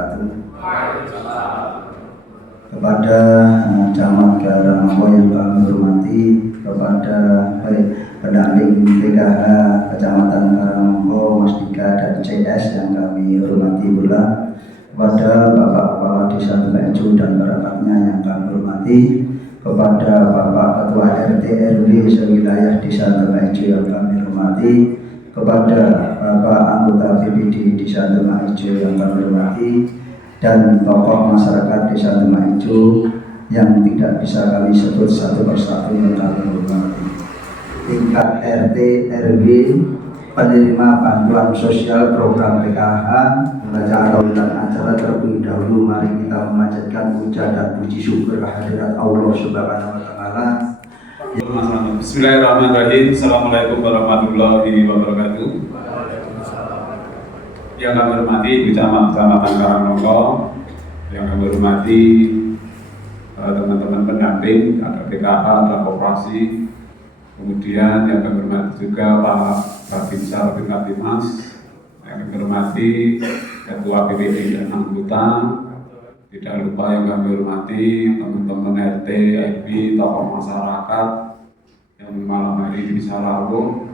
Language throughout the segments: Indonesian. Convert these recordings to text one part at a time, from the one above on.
wabarakatuh. Kepada camat Karangmongko yang kami hormati, kepada pendamping PKH Kecamatan Karangmongko, Mas Dika dan CS yang kami hormati pula, kepada Bapak Kepala Desa Tembakju dan perangkatnya yang kami hormati, kepada Bapak Ketua RT RW sewilayah Desa Tembakju yang kami hormati, kepada Bapak anggota BPD Desa Tembakju yang kami hormati, dan tokoh masyarakat Desa Tembakju yang tidak bisa kami sebut satu persatu yang kami hormati. Tingkat RT RW penerima bantuan sosial program PKH, bacaan dan acara terlebih dahulu mari kita memanjatkan puja dan puji syukur kehadirat Allah Subhanahu wa taala. Bismillahirrahmanirrahim. Assalamualaikum warahmatullahi wabarakatuh. Yang kami hormati Kecamatan Karangmongko, yang kami hormati teman-teman pendamping, ada PKH, ada koperasi, kemudian yang kami hormati juga Pak Babinsa Kaptimas, yang kami hormati Ketua BPD dan anggota, tidak lupa yang kami hormati teman-teman RT, RW, tokoh masyarakat yang malam hari ini bisa rawuh,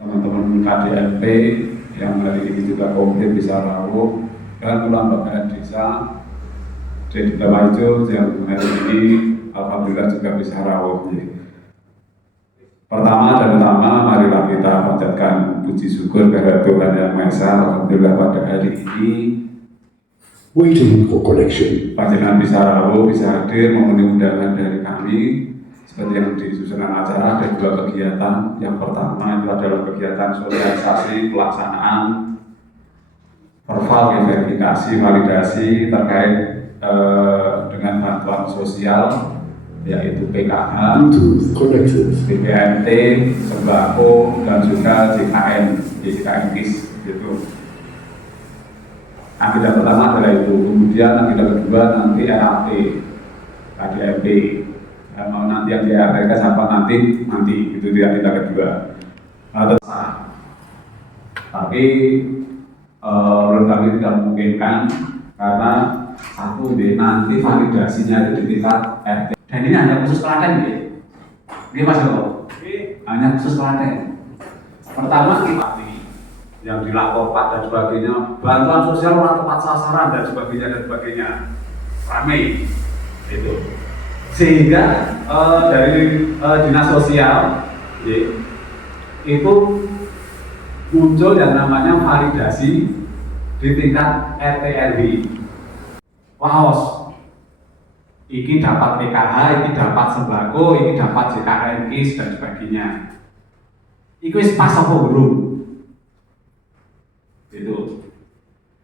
teman-teman KDMP yang hari ini juga komplit bisa rawuh, dan kelembagaan desa di Tembakju yang hari ini alhamdulillah juga bisa rawuh. Pertama dan utama, marilah kita panjatkan puji syukur kepada Tuhan Yang Maha Esa. Alhamdulillah pada hari ini waiting for collection. panjenengan bisa rawuh, bisa hadir memenuhi undangan dari kami seperti yang disusunan acara dan juga kegiatan. Yang pertama itu adalah kegiatan sosialisasi pelaksanaan perval verifikasi validasi terkait dengan bantuan sosial, yaitu PKH, BPNT, sembako, dan juga JKN KIS gitu. Agenda pertama adalah itu, kemudian agenda kedua nanti RAP, KDMP, mau nanti yang di RTK siapa nanti itu di agenda kedua. Tapi menurut kami tidak memungkinkan karena satu nanti validasinya itu di tingkat RT. Dan ini hanya khusus Klaten ya. Ini Mas Joko. Hanya khusus Klaten. Pertama kita yang dilaporkan dan sebagainya, bantuan sosial orang tepat sasaran dan sebagainya, ramai itu. Sehingga dari dinas sosial itu muncul yang namanya validasi di tingkat RT RW. Waos, ini dapat PKH, ini dapat sembako, ini dapat JKN KIS dan sebagainya. Itu pas apa belum? Itu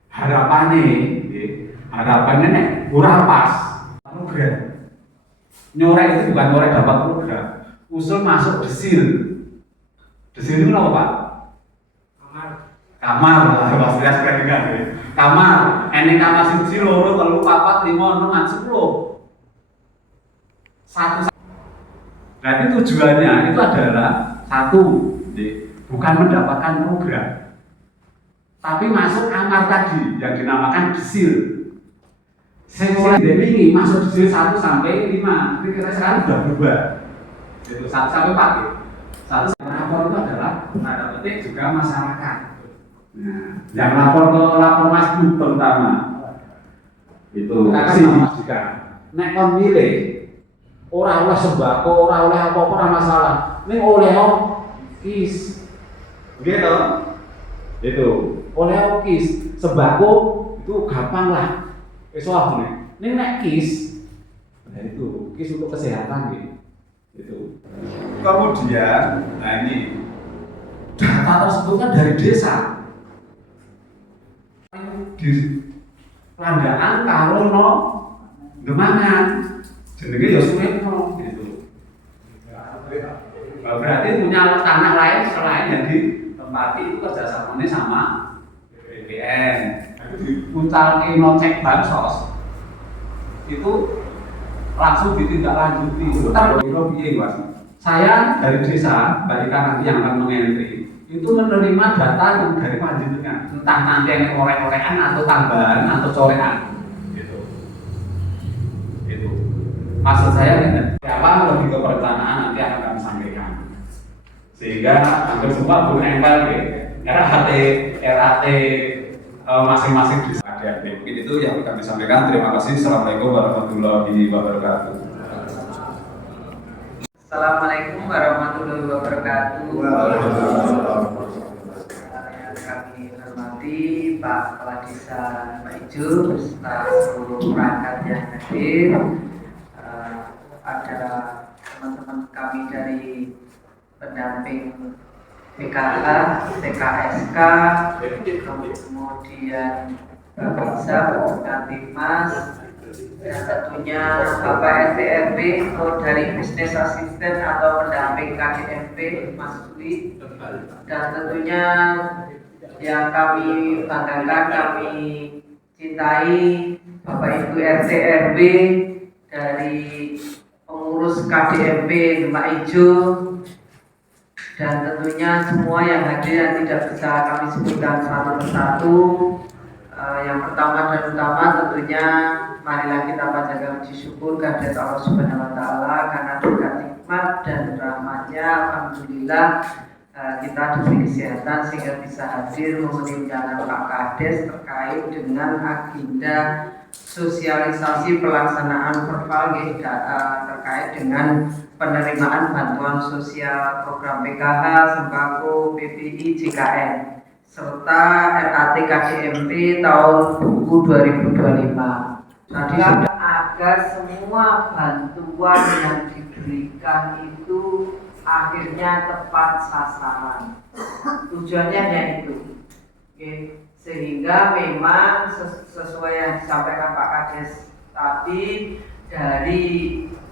harapannya nih kurang pas program. Nyorek itu bukan nyorek dapat program, usul masuk desil. Desil itu apa Pak? Kamar lah, pasti sekali kan. Kamar, ini kamar siji loro telu papat lima enam sepuluh. Satu. Berarti tujuannya itu adalah satu, bukan mendapatkan program, tapi masuk kamar tadi yang dinamakan desil. Saya ini masuk desil 1 sampai 5. Jadi kita sekarang sudah berubah. Itu 1 sampai 4. 1 lapor itu adalah tanda petik juga masyarakat. Nah, yang lapor Mas Bu terutama itu kasih Mas Dika. Nek kon milih ora oleh sembako, ora oleh apa-apa ora masalah. Ning oleh KIS. Begitu. Itu. Oleh KIS, sembako itu gampang lah. Soalnya ning nek KIS, nah itu KIS untuk kesehatan gitu. Itu. Kemudian, nah ini data tersebut kan dari desa. Di landaan karo no Demangan jenenge ya Suweno gitu. Berarti punya tanah lain selain yang ditempati itu kerjasamanya sama BPN. Puncak cek bansos itu langsung ditindaklanjuti. Itu kan piye Mas? Saya dari desa, balikan nanti yang akan mengentri itu menerima data yang dari panjenengan, entah nanti yang orek-orekan atau tambahan atau corekan, gitu. Itu maksud saya ini. Apa lebih ke perencanaan nanti akan kami sampaikan. Sehingga hampir semua nempel RAT masing-masing di ADRT. Mungkin itu yang kami sampaikan. Terima kasih. Assalamualaikum warahmatullahi wabarakatuh. Assalamualaikum warahmatullahi wabarakatuh. Yang kami hormati Pak Kepala Desa Mbak Ijo beserta seluruh perangkat yang hadir. Ada teman-teman kami dari pendamping PKH, PKSK, kemudian Babinsa, Kantimas, dan tentunya Bapak RT RW atau dari bisnis asisten atau pendamping KDMP Mas Suli, dan tentunya yang kami banggakan, kami cintai Bapak Ibu RT RW dari pengurus KDMP Demak Ijo, dan tentunya semua yang hadir yang tidak bisa kami sebutkan satu persatu. Yang pertama dan utama tentunya marilah kita panjatkan puji syukur kehadirat Allah Subhanahu wa taala karena berkat nikmat dan rahmatnya alhamdulillah kita diberi kesehatan sehingga bisa hadir memenuhi undangan Pak Kades terkait dengan agenda sosialisasi pelaksanaan perval terkait dengan penerimaan bantuan sosial program PKH, sembako, PPI, JKN serta RAT KDMP tahun buku 2025. Tadi sudah agar semua bantuan yang diberikan itu akhirnya tepat sasaran. Tujuannya hanya itu. Oke. Sehingga memang sesuai yang disampaikan Pak Kades tadi, dari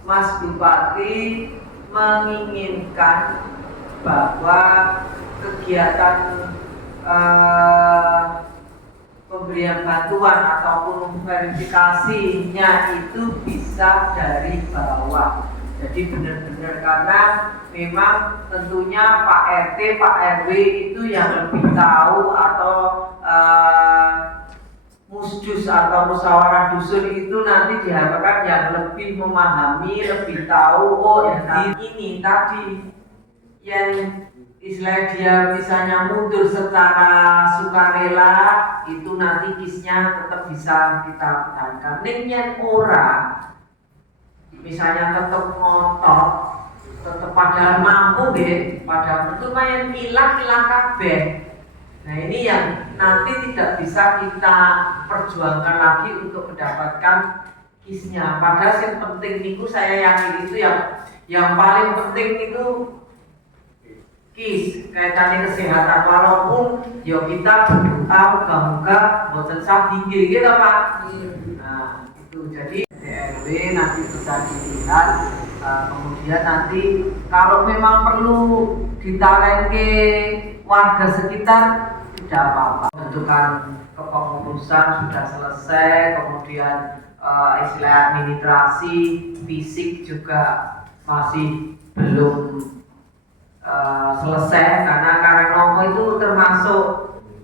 Mas Bupati menginginkan bahwa kegiatan pemberian bantuan ataupun verifikasinya itu bisa dari bawah. Jadi benar-benar karena memang tentunya Pak RT, Pak RW itu yang lebih tahu atau musdus atau musyawarah dusun itu nanti diharapkan yang lebih memahami, lebih tahu. Oh ya ini tadi yang istilah dia misalnya mundur secara sukarela itu nanti kisnya tetap bisa kita pertahankan. Ning orang misalnya tetap ngotot, tetap padahal mampu deh, padahal itu main hilang kabeh. Nah ini yang nanti tidak bisa kita perjuangkan lagi untuk mendapatkan kisnya. Padahal yang penting itu saya yakin itu yang paling penting itu kis kaitannya kesehatan, walaupun ya kita berdoa moga-moga boten sakinggir gitu Pak. Nah itu jadi DRW nanti bisa dilihat, kemudian nanti kalau memang perlu ditarik warga sekitar tidak apa-apa. Bentukan kepengurusan sudah selesai, kemudian istilah administrasi fisik juga masih belum selesai karena Nomo itu termasuk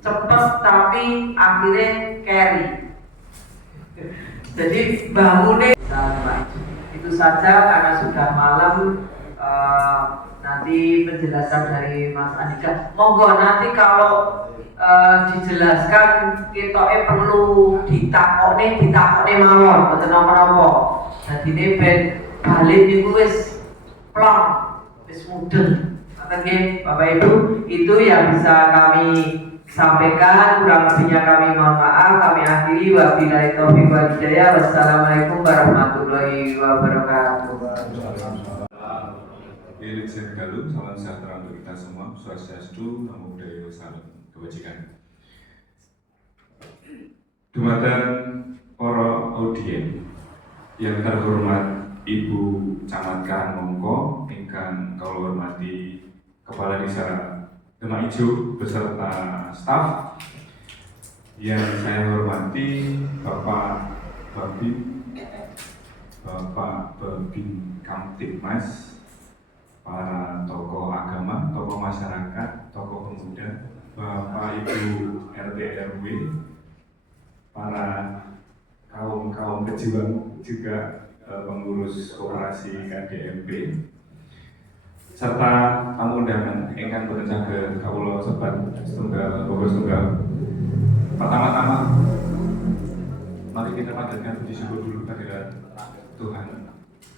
cepet tapi akhirnya carry. Jadi bangunnya itu saja karena sudah malam. Nanti penjelasan dari Mas Andika. Monggo nanti kalau dijelaskan kita perlu ditakokne mawon mboten napa-napa. Dadine ben balik niku wis plong, wis mudeng. Oke, Bapak Ibu, itu yang bisa kami sampaikan. Kurang lebihnya kami mohon maaf. Kami akhiri. Wabillahi taufiq wal hidayah. Wassalamualaikum warahmatullahi wabarakatuh. Saya Galuh, salam sejahtera untuk kita semua. Swastiastu, namo buddhaya, salam kebajikan. Dumateng para audien yang terhormat Ibu Camat Karangmongko, ingkang kula hormati Kepala Desa Demak Ijo beserta staf, yang saya hormati Bapak Babin, Bapak Babin Kamtibmas, para tokoh agama, tokoh masyarakat, tokoh pemuda, Bapak Ibu RT RW, para kaum pejuang juga pengurus koperasi KDMP, serta tamu undangan ingkang boten saged kawula sebat setunggal Bogor setunggal. Pertama-tama mari kita panjatkan puji syukur dulu kehadirat Tuhan,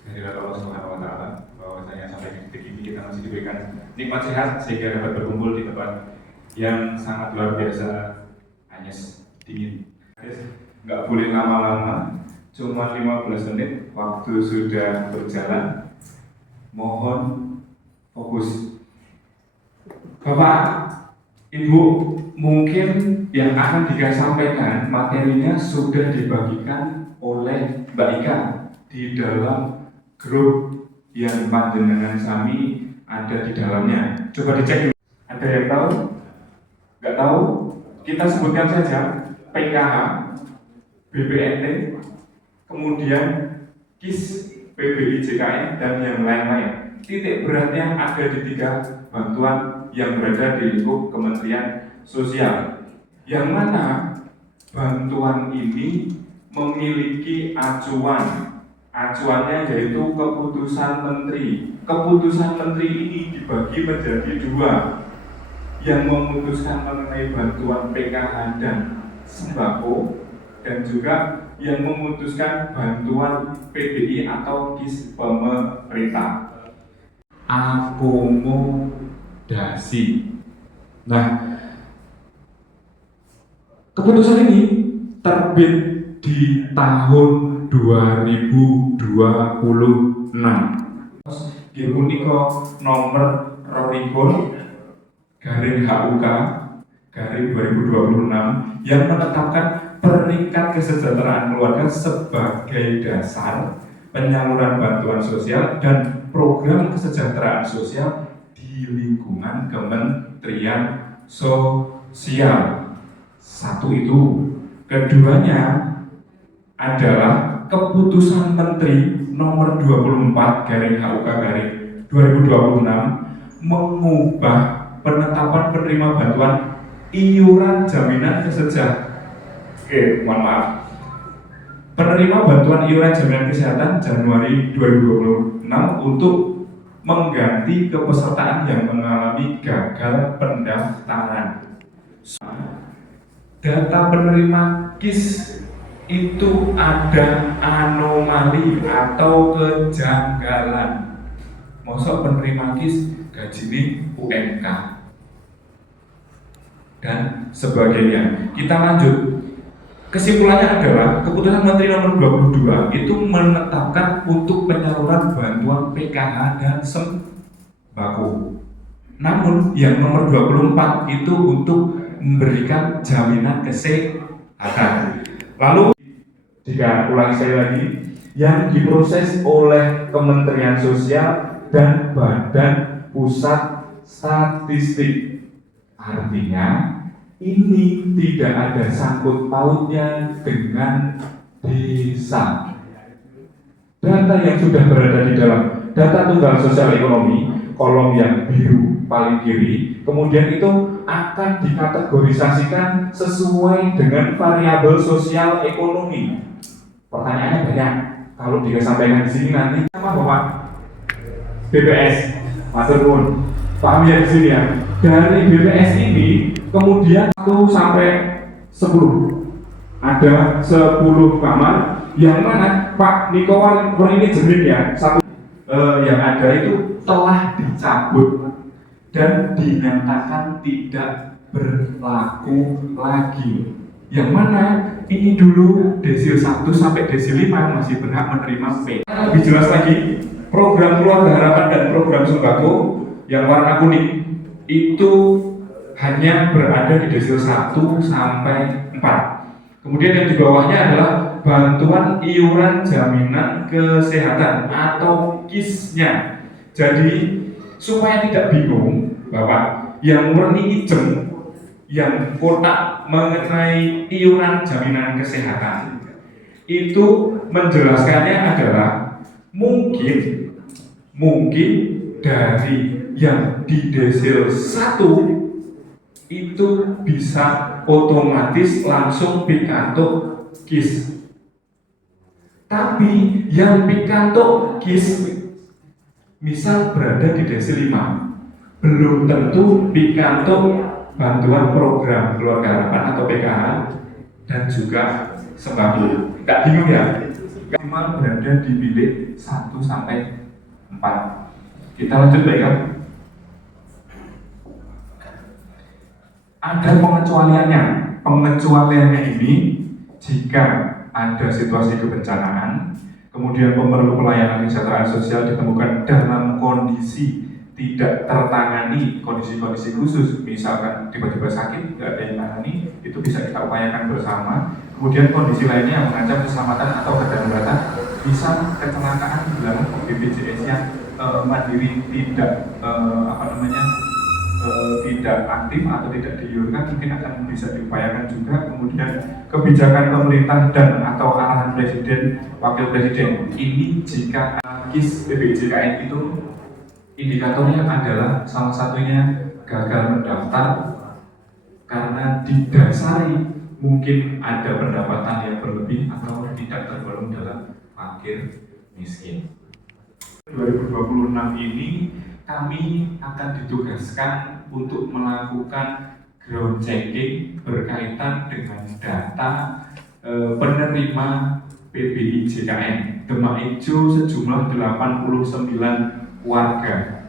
kehadirat Allah Subhanahu wa taala, bahwasanya sampai detik ini kita masih diberikan nikmat sehat sehingga dapat berkumpul di tempat yang sangat luar biasa, anyes, dingin. Nggak boleh lama-lama, cuma 15 menit waktu sudah berjalan. Mohon fokus. Bapak, Ibu, mungkin yang akan disampaikan materinya sudah dibagikan oleh Mbak Ika di dalam grup yang panjenengan sami ada di dalamnya. Coba dicek dulu. Ada yang tahu? Nggak tahu? Kita sebutkan saja PKH, BPNT, kemudian KIS, PBI JKN, dan yang lain-lain. Titik beratnya ada di 3 bantuan yang berada di lingkup Kementerian Sosial, yang mana bantuan ini memiliki acuannya yaitu keputusan menteri. Keputusan menteri ini dibagi menjadi 2, yang memutuskan mengenai bantuan PKH dan sembako, dan juga yang memutuskan bantuan PBI atau KIS pemerintah. Akomodasi. Nah, keputusan ini terbit di tahun 2026. Nggih punika nomor 2000/HUK/2026 yang menetapkan peringkat kesejahteraan keluarga sebagai dasar penyaluran bantuan sosial dan program kesejahteraan sosial di lingkungan Kementerian Sosial. Satu itu. Keduanya adalah keputusan Menteri nomor 24/HUK/2026 mengubah penetapan penerima bantuan iuran jaminan penerima bantuan iuran jaminan kesehatan Januari 2026 untuk mengganti kepesertaan yang mengalami gagal pendaftaran. Data penerima KIS itu ada anomali atau kejanggalan. Mosok penerima KIS gajine UMK dan sebagainya. Kita lanjut. Kesimpulannya adalah keputusan Menteri nomor 22 itu menetapkan untuk penyaluran bantuan PKH dan sembako. Namun yang nomor 24 itu untuk memberikan jaminan kesehatan. Lalu jika ulangi sekali lagi, yang diproses oleh Kementerian Sosial dan Badan Pusat Statistik. Artinya ini tidak ada sangkut pautnya dengan desa. Data yang sudah berada di dalam data tunggal sosial ekonomi, kolom yang biru paling kiri, kemudian itu akan dikategorisasikan sesuai dengan variabel sosial ekonomi. Pertanyaannya banyak. Kalau disampaikan di sini nanti sama Bapak BPS, Matur nuwun. Paham ya di sini ya. Dari BPS ini kemudian 1 sampai 10 ada 10 kamar yang mana Pak Nikowan ini jenis ya satu yang ada itu telah dicabut dan dinyatakan tidak berlaku lagi. Yang mana ini dulu desil 1 sampai desil 5 masih berhak menerima P. Lebih jelas lagi, program keluarga harapan dan program sembako yang warna kuning itu hanya berada di desil 1 sampai 4. Kemudian yang di bawahnya adalah bantuan iuran jaminan kesehatan atau KIS-nya. Jadi supaya tidak bingung bahwa yang murni hijau yang kotak mengenai iuran jaminan kesehatan itu menjelaskannya adalah mungkin dari yang di desil 1 itu bisa otomatis langsung pikantuk KIS. Tapi yang pikantuk KIS misal berada di desi 5, belum tentu pikantuk bantuan program keluarga harapan atau PKH dan juga sembako. Nggak bingung ya? Minimal berada di bilik 1 sampai 4. Kita lanjut baik kan? Ada pengecualiannya. Pengecualiannya ini jika ada situasi kebencanaan, kemudian pemerlu pelayanan kesejahteraan sosial ditemukan dalam kondisi tidak tertangani, kondisi-kondisi khusus, misalkan tiba-tiba sakit, tidak ada yang menangani, itu bisa kita upayakan bersama. Kemudian kondisi lainnya yang mengancam keselamatan atau kedaruratan, bisa kecelakaan dalam BPJS yang mandiri tidak tidak aktif atau tidak diiurkan, mungkin akan bisa diupayakan juga. Kemudian kebijakan pemerintah dan atau arahan presiden, wakil presiden, ini jika KIS BPJKN itu indikatornya adalah salah satunya gagal mendaftar karena didasari mungkin ada pendapatan yang berlebih atau tidak tergolong dalam fakir miskin. 2026 ini kami akan ditugaskan untuk melakukan ground checking berkaitan dengan data penerima PBI JKN Demak Ijo sejumlah 89 warga.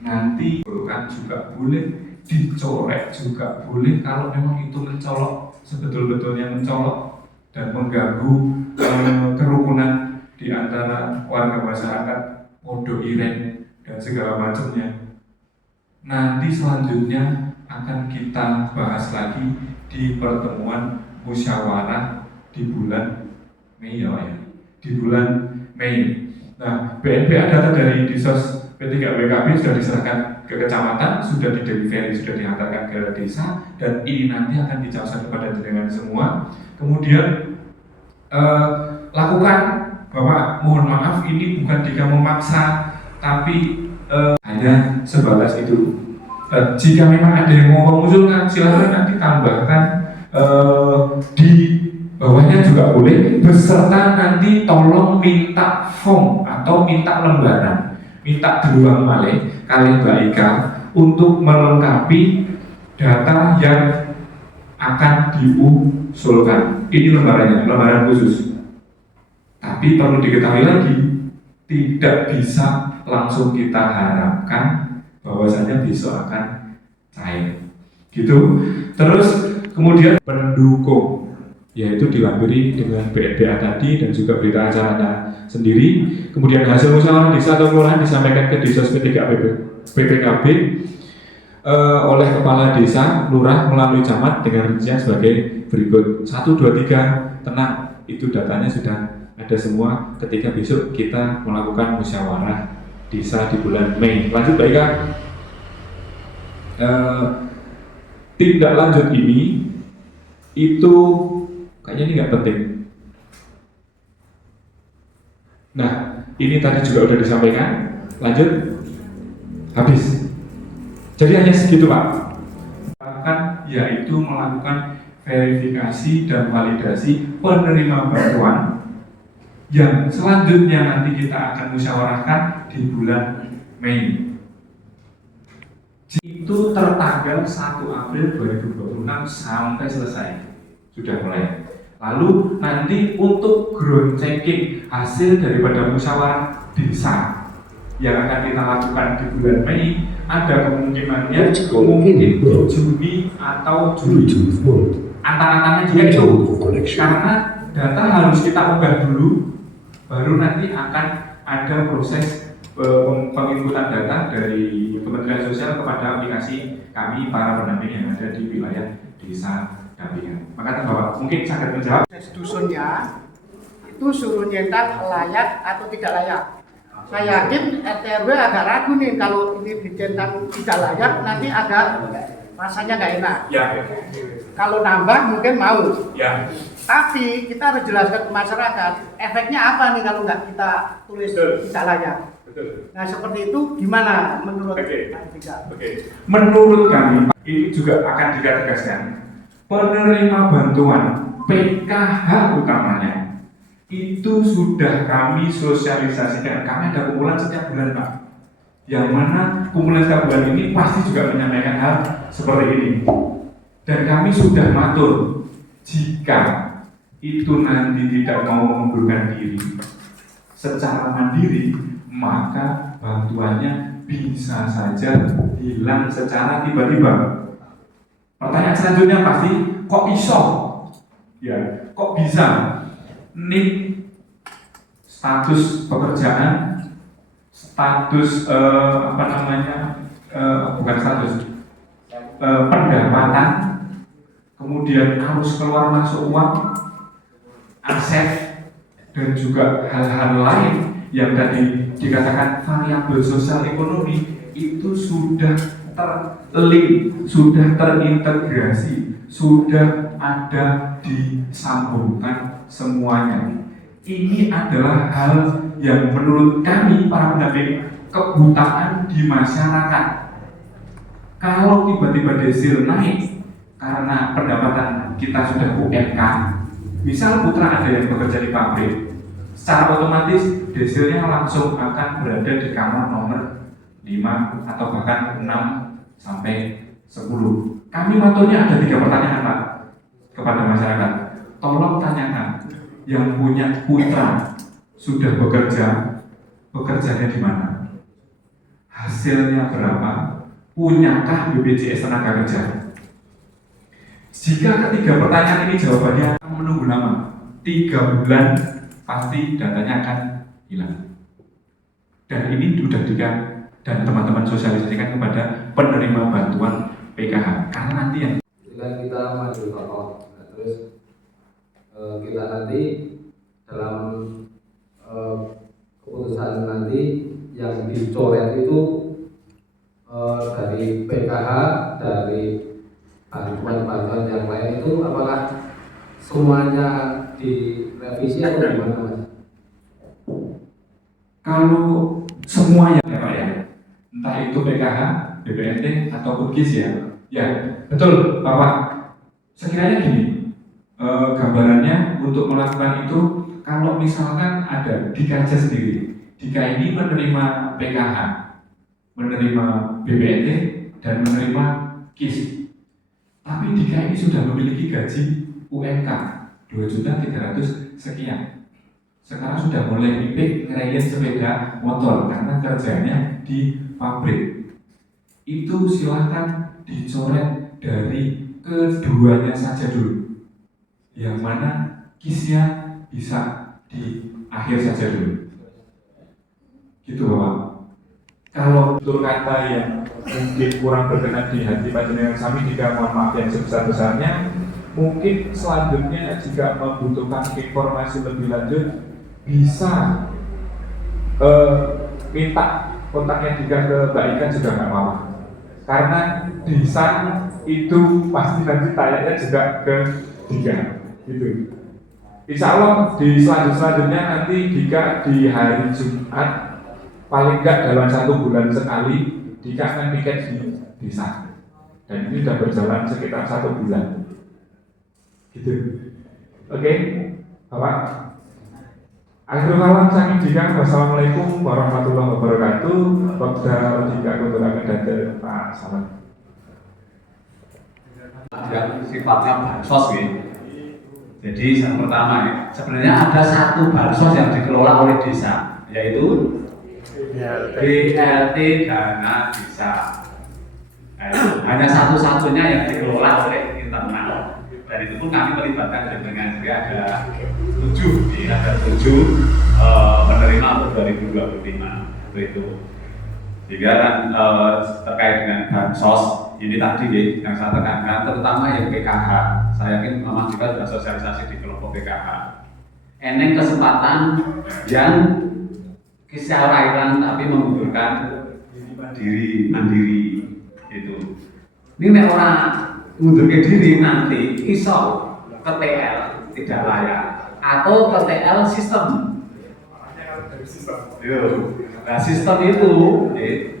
Nanti kan juga boleh, dicolek juga boleh kalau memang itu mencolok, sebetul-betulnya mencolok dan mengganggu kerukunan di antara warga masyarakat, pondok iren dan segala macamnya. Nanti selanjutnya akan kita bahas lagi di pertemuan musyawarah di bulan Mei ya, di bulan Mei. Nah, BNPA data dari Disos P3WKB sudah diserahkan ke kecamatan, sudah didelivery, sudah diantarkan ke desa, dan ini nanti akan dicapai kepada jenengan semua. Kemudian lakukan, Bapak, mohon maaf ini bukan jika memaksa, tapi hanya sebatas itu. Jika memang ada yang mau mengusulkan, silakan nanti tambahkan di bawahnya juga boleh, beserta nanti tolong minta form atau minta lembaran, minta diulang balik kalian Mbak Ika untuk melengkapi data yang akan diusulkan. Ini lembarannya, lembaran khusus. Tapi perlu diketahui lagi, tidak bisa langsung kita harapkan bahwasanya besok akan cair. Gitu. Terus kemudian pendukung, yaitu dilampiri dengan BNPA tadi dan juga berita acaranya sendiri. Kemudian hasil musyawarah desa atau kelurahan disampaikan ke Disos PPKB oleh kepala desa, lurah melalui camat dengan rincian sebagai berikut. 1, 2, 3, tenang, itu datanya sudah ada semua ketika besok kita melakukan musyawarah desa di bulan Mei. Lanjut Mbak Ika. Tindak lanjut ini itu kayaknya ini nggak penting. Nah, ini tadi juga udah disampaikan. Lanjut, habis. Jadi hanya segitu Pak. Bahkan yaitu melakukan verifikasi dan validasi penerima bantuan yang selanjutnya nanti kita akan musyawarahkan di bulan Mei. Itu tertanggal 1 April 2026 sampai selesai. Sudah mulai. Lalu nanti untuk ground checking hasil daripada musyawarah desa yang akan kita lakukan di bulan Mei, ada kemungkinannya mungkin di Juni atau Juli. Antara-antara juga itu, karena data harus kita unggah dulu, baru nanti akan ada proses penginputan data dari Kementerian Sosial kepada aplikasi kami para pendamping yang ada di wilayah desa dampingan. Maka Bapak mungkin sangat menjawab. Dusunnya itu suruh nyetak layak atau tidak layak. Saya yakin RT RW agak ragu nih kalau ini dicetak tidak layak, nanti agak rasanya nggak enak. Ya. Kalau nambah mungkin mau. Ya. Tapi kita harus jelaskan ke masyarakat efeknya apa nih kalau nggak kita tulis tidak layak. Betul. Nah seperti itu gimana menurut Oke. Pak Andika? Oke. Menurut kami ini juga akan ditegaskan penerima bantuan PKH utamanya itu sudah kami sosialisasikan. Kami ada kumpulan setiap bulan, Pak. Yang mana kumpulan setiap bulan ini pasti juga menyampaikan hal seperti ini. Dan kami sudah matur jika itu nanti tidak mau mengundurkan diri secara mandiri, maka bantuannya bisa saja hilang secara tiba-tiba. Pertanyaan selanjutnya pasti, kok iso? Ya, kok bisa? Nih status pekerjaan, status bukan status, pendapatan, kemudian arus keluar masuk uang, aset, dan juga hal-hal lain yang tadi dikatakan variabel sosial ekonomi itu sudah terlink, sudah terintegrasi, sudah ada disambungkan semuanya. Ini adalah hal yang menurut kami para pendamping kebutaan di masyarakat. Kalau tiba-tiba desil naik karena pendapatan kita sudah UMK, misal putra ada yang bekerja di pabrik, secara otomatis desilnya langsung akan berada di kamar nomor 5 atau bahkan 6 sampai 10. Kami maturnya ada 3 pertanyaan, Pak, kepada masyarakat. Tolong tanyakan yang punya putra sudah bekerjanya di mana? Hasilnya berapa? Punyakah BPJS tenaga kerja? Jika ketiga pertanyaan ini jawabannya akan menunggu lama, 3 bulan pasti datanya akan hilang. Dan ini sudah dan teman-teman sosialisasikan kepada penerima bantuan PKH. Karena nanti yang kita maju tokoh, nah, terus kita nanti dalam keputusan nanti yang dicoret itu dari PKH, dari bantuan-bantuan yang lain itu apakah semuanya direvisi atau gimana, Mas? kalau semuanya ya Pak ya, entah itu PKH, BPNT ataupun KIS ya betul Bapak. Sekiranya gini, gambarannya untuk melakukan itu, kalau misalkan ada Dika aja sendiri, Dika ini menerima PKH, menerima BPNT dan menerima KIS. Tapi Dika ini sudah memiliki gaji UMK 2.300.000 sekian. Sekarang sudah mulai ngipik ngerayain sepeda motor karena kerjanya di pabrik. Itu silahkan dicoret dari keduanya saja dulu. Yang mana KIS-nya bisa di akhir saja dulu. Gitu Bapak. Kalau betul kata yang mungkin kurang berkenan di hati panjenengan sami, jika mohon maaf yang sebesar-besarnya. Mungkin selanjutnya jika membutuhkan informasi lebih lanjut bisa minta kontaknya jika ke Mbak Ika juga nggak apa-apa. Karena desain itu pasti nanti tayangnya juga ke Dika, gitu. Insya Allah di selanjutnya nanti jika di hari Jumat paling nggak dalam 1 bulan sekali Dika akan piket di desa, dan ini sudah berjalan sekitar 1 bulan, gitu. Oke, Bapak. Akhirul kalam saking Dika, wassalamualaikum warahmatullahi wabarakatuh. Dr. Dika Kuntulaga dan Pak Salam. Yang sifatnya bansos gitu. Jadi yang pertama ya, sebenarnya ada satu bansos yang dikelola oleh desa, yaitu BLT Dana Desa. Hanya satu-satunya yang dikelola oleh internal. Dan itu pun kami melibatkan dengan dia ada 7 penerima untuk 2025 itu. Sehingga terkait dengan bansos ini tadi yang saya tekankan, terutama yang PKH. Saya yakin memang juga sudah sosialisasi di kelompok PKH. Eneng kesempatan yang kisah lahiran tapi mengundurkan diri mandiri itu. Ini nek orang mengundurkan diri nanti iso ke TL tidak layak atau ke TL sistem. Nah, sistem itu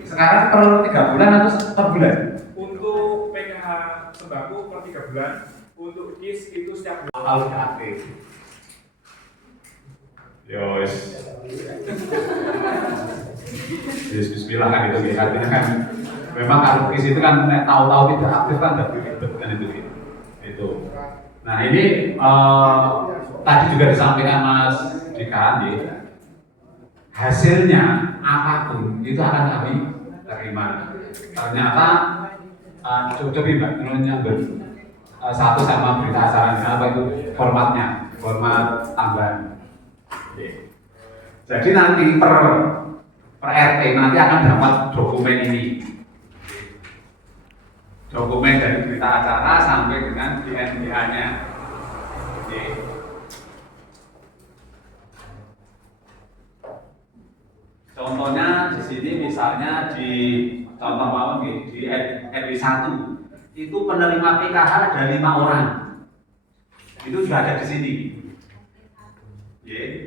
sekarang per 3 bulan atau per bulan? Untuk PKH sembako per 3 bulan, untuk KIS itu setiap bulan. Harus aktif. Yos. Bismillah kan itu artinya kan. Memang kalau KIS itu kan tahu-tahu tidak aktif kan kan itu. Itu. Nah ini tadi juga disampaikan Mas Dika, hasilnya apapun itu akan kami terima. Ternyata coba Mbak nyambung satu sama berita acaranya apa itu format tambahan. Jadi nanti per RT nanti akan dapat dokumen ini. Dokumen dari berita acara sampai dengan DNDA-nya. Contohnya di sini misalnya di contoh apa di RW 1 itu penerima PKH ada 5 orang. Itu sudah ada di sini.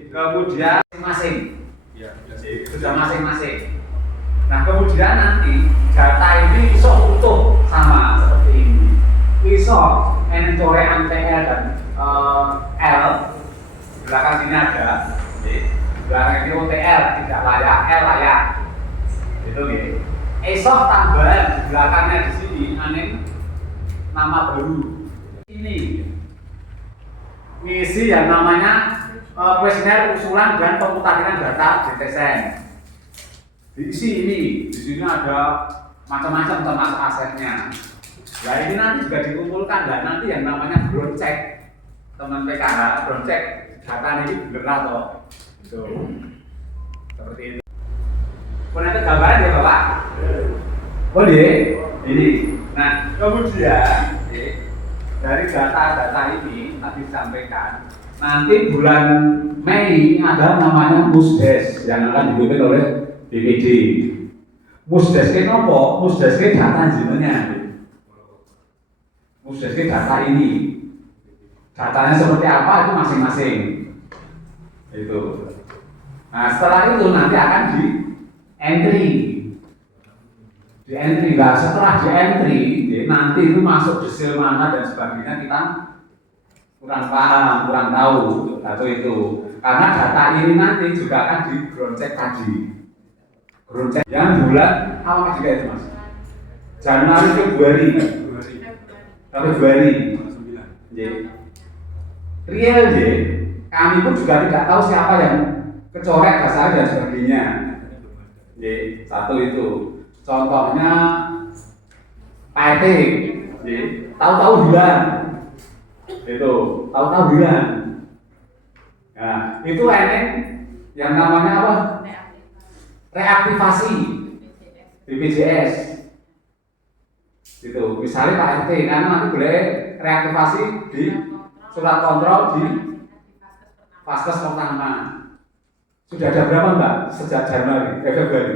Kemudian masing-masing. Sudah masing-masing. Nah, kemudian nanti data ini iso utuh sama seperti ini. Iso corean TL dan L. Di belakang sini ada. Belakang ini OTL tidak layak, L layak. Itu gitu. Esok tambahan di belakangnya di sini aneh nama baru. Ini ngisi yang namanya kuesioner usulan dan pemutakhiran data DTSN. Diisi ini, di sini ada macam-macam termasuk asetnya. Nah ini nanti juga dikumpulkan dan nanti yang namanya ground check teman PKH, ground check data ini benar atau itu seperti ini. Punya gambaran ya Bapak? Oh ini. Nah kemudian dari data-data ini tadi disampaikan nanti bulan Mei ada namanya Musdes yang akan dipimpin oleh BPD. Musdes ke nopo? Musdes ke data jenengan. Musdes ke data ini. Datanya seperti apa itu masing-masing. Itu. Nah setelah itu nanti akan di entry. Di entry. Nah setelah di entry nanti itu masuk desil mana dan sebagainya kita kurang paham, kurang tahu atau itu. Karena data ini nanti juga akan di ground check tadi. Ground check yang bulan apa juga itu Mas? Januari Februari. Real kami pun juga tidak tahu siapa yang kecoret dasar dan sebagainya. Satu itu. Contohnya PT, tahu-tahu bulan. Itu, tahu-tahu bulan. Nah, itu ini yang namanya apa? Reaktivasi BPJS. Itu, misalnya Pak RT, karena nanti boleh reaktivasi di surat kontrol di Vaskes pertama. Sudah ada berapa Mbak sejak Januari, Februari?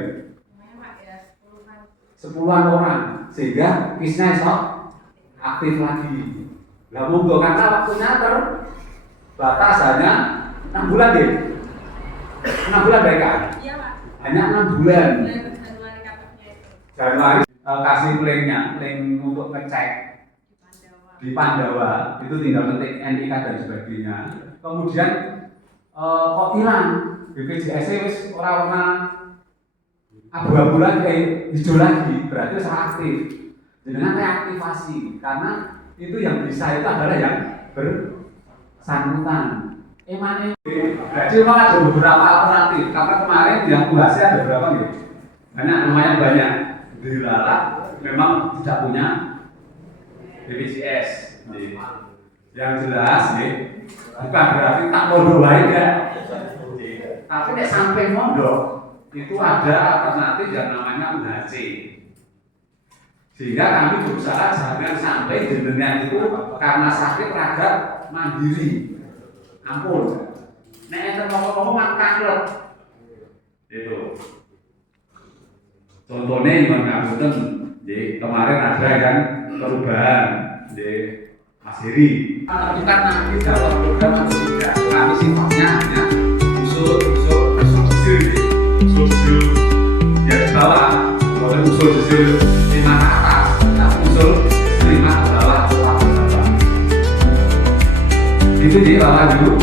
10-an orang, sehingga kisnya esok aktif lagi. Lah monggo karena waktunya terbatas hanya 6 bulan deh. 6 bulan mereka. Iya Pak. Hanya 6 bulan. Januari kasih link untuk ngecek di Pandawa itu tinggal ketik NIK dan sebagainya. Kemudian kok hilang BPJS wis ora abu-abu lagi, hijau lagi, berarti sudah aktif. Dengan reaktivasi, karena itu yang bisa itu adalah yang bersangkutan. Jadi memang ada beberapa alternatif. Karena kemarin yang UHC ada berapa nih? Lumayan banyak. Dilalah memang tidak punya BPJS. Yang jelas bukan berarti tak mondok baik ya. Tapi nek sampai mondok itu ada alternatif yang namanya UHC. Sehingga kami berusaha jangan sampai jenengan itu karena sakit ragam mandiri. Ampun. Nek enten ngomong-ngomong mangklet. Itu. Contohnya Iman Ngapunten, kemarin ada kan perubahan di Mas Heri. Kita nanti dalam program atau tidak, kami sifatnya hanya usul Begitu sih Bapak Ibu.